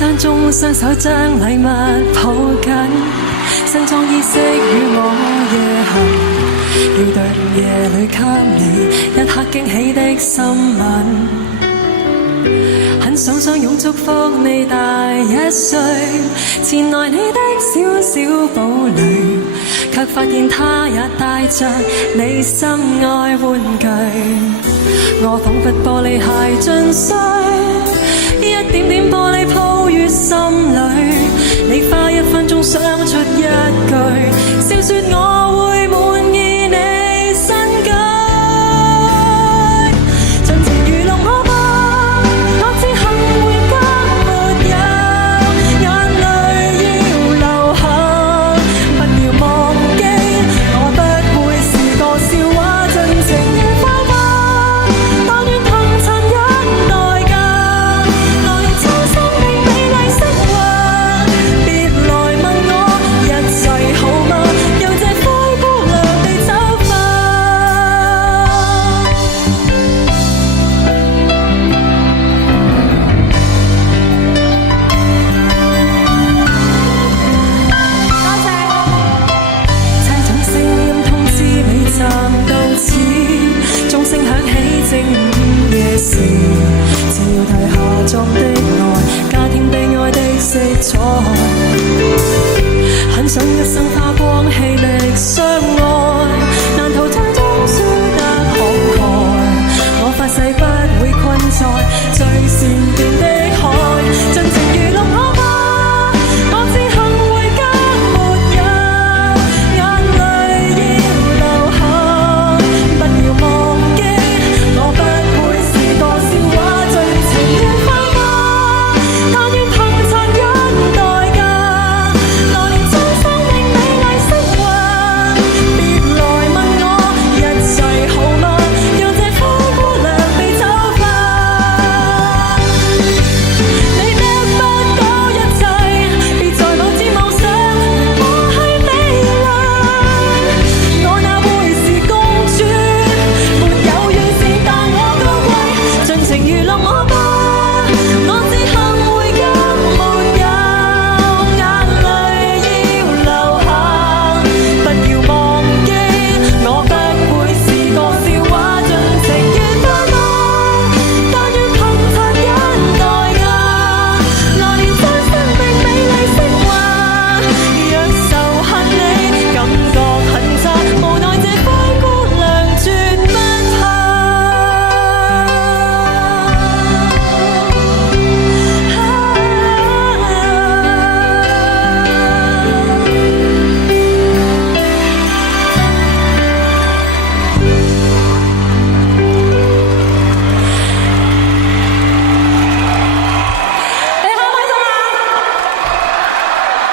山中雙手將禮物抱緊，盛裝衣飾與我夜行，要對午夜裏給你一刻驚喜的心吻。很想相擁祝福你大一歲，前來你的小小堡壘，卻發現他也帶着你心愛玩具。我彷彿玻璃鞋進水，一點點玻璃鋪於心裏，你花1分鐘想出一句，笑說我會滿意你新居。盡情愚弄我吧，我只恨回家沒有眼淚要流下，不要忘記我不會是個笑話，盡情快吧，但願憑殘忍代價來抽生命美麗昇華。別來問我一切好嗎，由這灰姑娘地走吧。車長聲音通知你站到此，鐘聲響起正午夜時，只要題下裝的愛，家庭被愛的色彩，很想一生花光